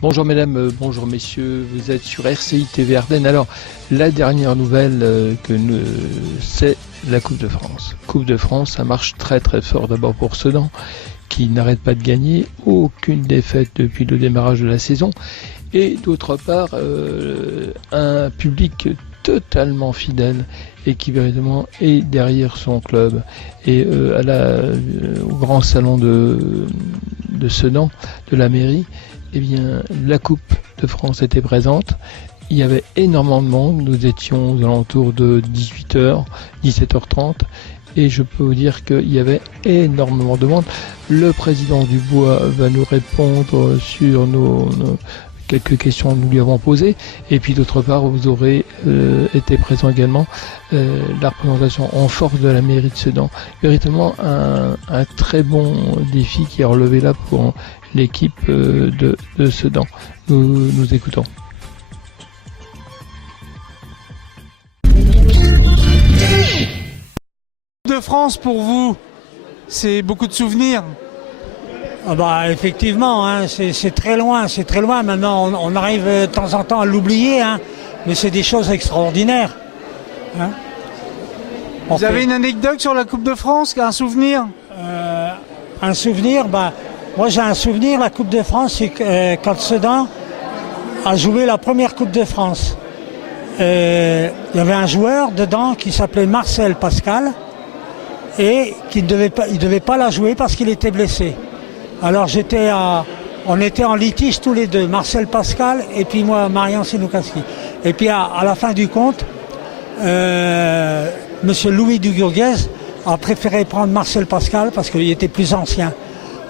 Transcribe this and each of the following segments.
Bonjour mesdames, bonjour messieurs, vous êtes sur RCI TV Ardennes. Alors, la dernière nouvelle c'est la Coupe de France. Coupe de France, ça marche très très fort d'abord pour Sedan, qui n'arrête pas de gagner, aucune défaite depuis le démarrage de la saison. Et d'autre part, un public totalement fidèle et qui véritablement est derrière son club. Et au grand salon de Sedan, de la mairie, eh bien, la Coupe de France était présente. Il y avait énormément de monde. Nous étions aux alentours de 18h, 17h30. Et je peux vous dire qu'il y avait énormément de monde. Le président Dubois va nous répondre sur nos quelques questions que nous lui avons posées. Et puis d'autre part, vous aurez été présent également la représentation en force de la mairie de Sedan. Véritablement un très bon défi qui est relevé là pour l'équipe de Sedan. Nous écoutons. De France pour vous, c'est beaucoup de souvenirs. Ah bah effectivement, hein, c'est très loin. Maintenant, on arrive de temps en temps à l'oublier, hein, mais c'est des choses extraordinaires. Hein. Vous avez une anecdote sur la Coupe de France, un souvenir? Un souvenir, moi j'ai un souvenir, la Coupe de France, c'est quand Sedan a joué la première Coupe de France. Il y avait un joueur dedans qui s'appelait Marcel Pascal et qui ne devait pas la jouer parce qu'il était blessé. Alors on était en litige tous les deux, Marcel Pascal et puis moi, Marian Sinoukaski. Et puis à la fin du compte, Monsieur Louis Dugourguez a préféré prendre Marcel Pascal parce qu'il était plus ancien.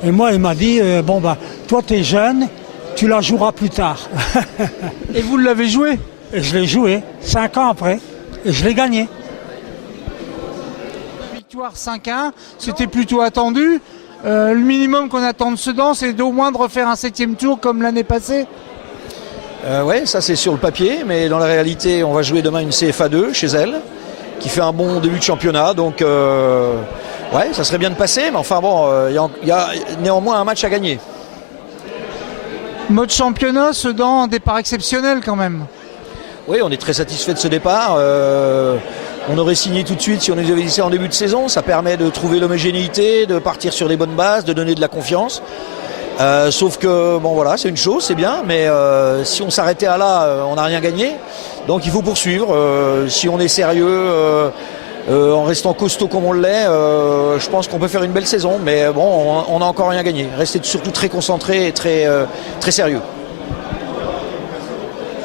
Et moi, il m'a dit, toi t'es jeune, tu la joueras plus tard. Et vous l'avez joué? Et je l'ai joué 5 ans après, et je l'ai gagné. Victoire 5-1, c'était plutôt attendu. Le minimum qu'on attend de Sedan, c'est d'au moins de refaire un 7e tour comme l'année passée. Oui, ça c'est sur le papier, mais dans la réalité, on va jouer demain une CFA 2 chez elle, qui fait un bon début de championnat. Donc, ouais, ça serait bien de passer, mais enfin bon, il y a néanmoins un match à gagner. Mode championnat, Sedan, un départ exceptionnel quand même. Oui, on est très satisfait de ce départ. On aurait signé tout de suite si on nous avait dit ça en début de saison. Ça permet de trouver l'homogénéité, de partir sur des bonnes bases, de donner de la confiance. Sauf que, bon voilà, c'est une chose, c'est bien, mais si on s'arrêtait à là, on n'a rien gagné. Donc il faut poursuivre. Si on est sérieux, en restant costaud comme on l'est, je pense qu'on peut faire une belle saison. Mais bon, on n'a encore rien gagné. Rester surtout très concentré et très sérieux.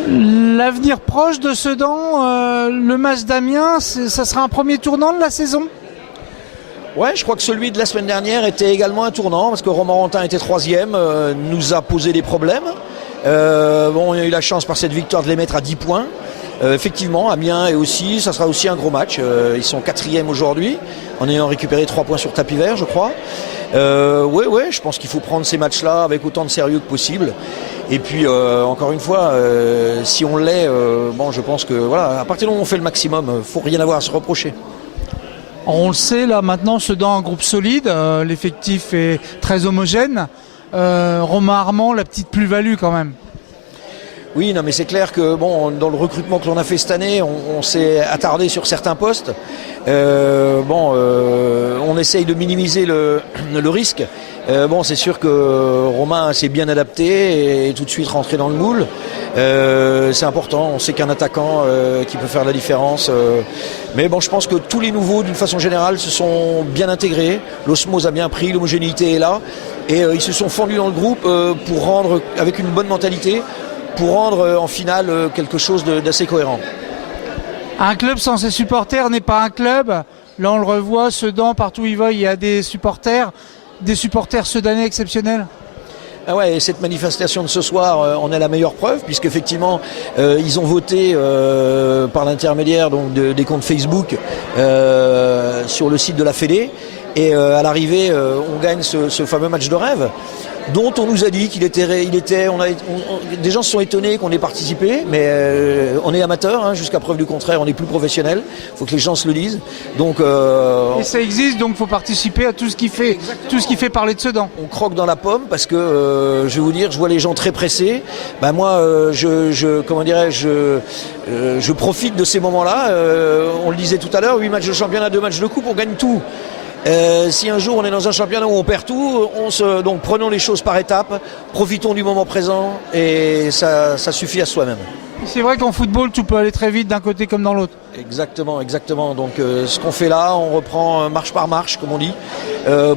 L'avenir proche de Sedan, le match d'Amiens, ça sera un premier tournant de la saison? Ouais, je crois que celui de la semaine dernière était également un tournant, parce que Romorantin était 3e, nous a posé des problèmes. On a eu la chance par cette victoire de les mettre à 10 points. Effectivement, Amiens ça sera aussi un gros match. Ils sont 4e aujourd'hui, en ayant récupéré 3 points sur tapis vert, je crois. Ouais, je pense qu'il faut prendre ces matchs-là avec autant de sérieux que possible. Et puis, encore une fois, si on l'est, je pense que voilà, à partir du moment où on fait le maximum, il ne faut rien avoir à se reprocher. On le sait, là, maintenant, Sedan, un groupe solide, l'effectif est très homogène. Romain Armand, la petite plus-value quand même. Oui, non, mais c'est clair que dans le recrutement que l'on a fait cette année, on s'est attardé sur certains postes. On essaye de minimiser le risque. C'est sûr que Romain s'est bien adapté et tout de suite rentré dans le moule. C'est important, on sait qu'un attaquant qui peut faire la différence. Mais je pense que tous les nouveaux, d'une façon générale, se sont bien intégrés. L'osmose a bien pris, l'homogénéité est là. Et ils se sont fondus dans le groupe pour rendre, avec une bonne mentalité, pour rendre en finale quelque chose d'assez cohérent. Un club sans ses supporters n'est pas un club. Là, on le revoit, Sedan, partout où il va, il y a des supporters sedanais exceptionnels. Ah ouais, et cette manifestation de ce soir en est la meilleure preuve, puisqu'effectivement ils ont voté par l'intermédiaire des comptes Facebook sur le site de la Fédé, et à l'arrivée on gagne ce fameux match de rêve. dont on nous a dit qu'il était, des gens se sont étonnés qu'on ait participé, mais on est amateur, hein, jusqu'à preuve du contraire, on est plus professionnel. Il faut que les gens se le disent. Donc, et ça existe, donc il faut participer à tout ce qui fait parler de Sedan. On croque dans la pomme parce que, je vais vous dire, je vois les gens très pressés. Ben moi, comment dirais-je, je profite de ces moments-là. On le disait tout à l'heure, 8 matchs de championnat, 2 matchs de coupe, on gagne tout. Si un jour on est dans un championnat où on perd tout, donc prenons les choses par étapes, profitons du moment présent et ça suffit à soi-même. C'est vrai qu'en football, tout peut aller très vite d'un côté comme dans l'autre. Exactement. Donc ce qu'on fait là, on reprend marche par marche, comme on dit.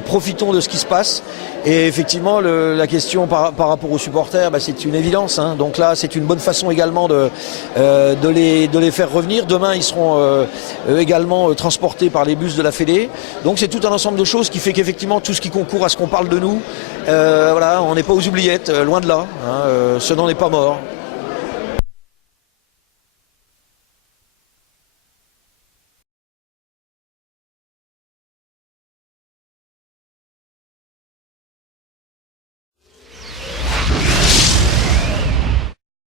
Profitons de ce qui se passe. Et effectivement, la question par rapport aux supporters, c'est une évidence. Hein. Donc là, c'est une bonne façon également de les faire revenir. Demain, ils seront également transportés par les bus de la Fédé. Donc c'est tout un ensemble de choses qui fait qu'effectivement, tout ce qui concourt à ce qu'on parle de nous, voilà, on n'est pas aux oubliettes, loin de là. Hein. Sedan n'est pas mort.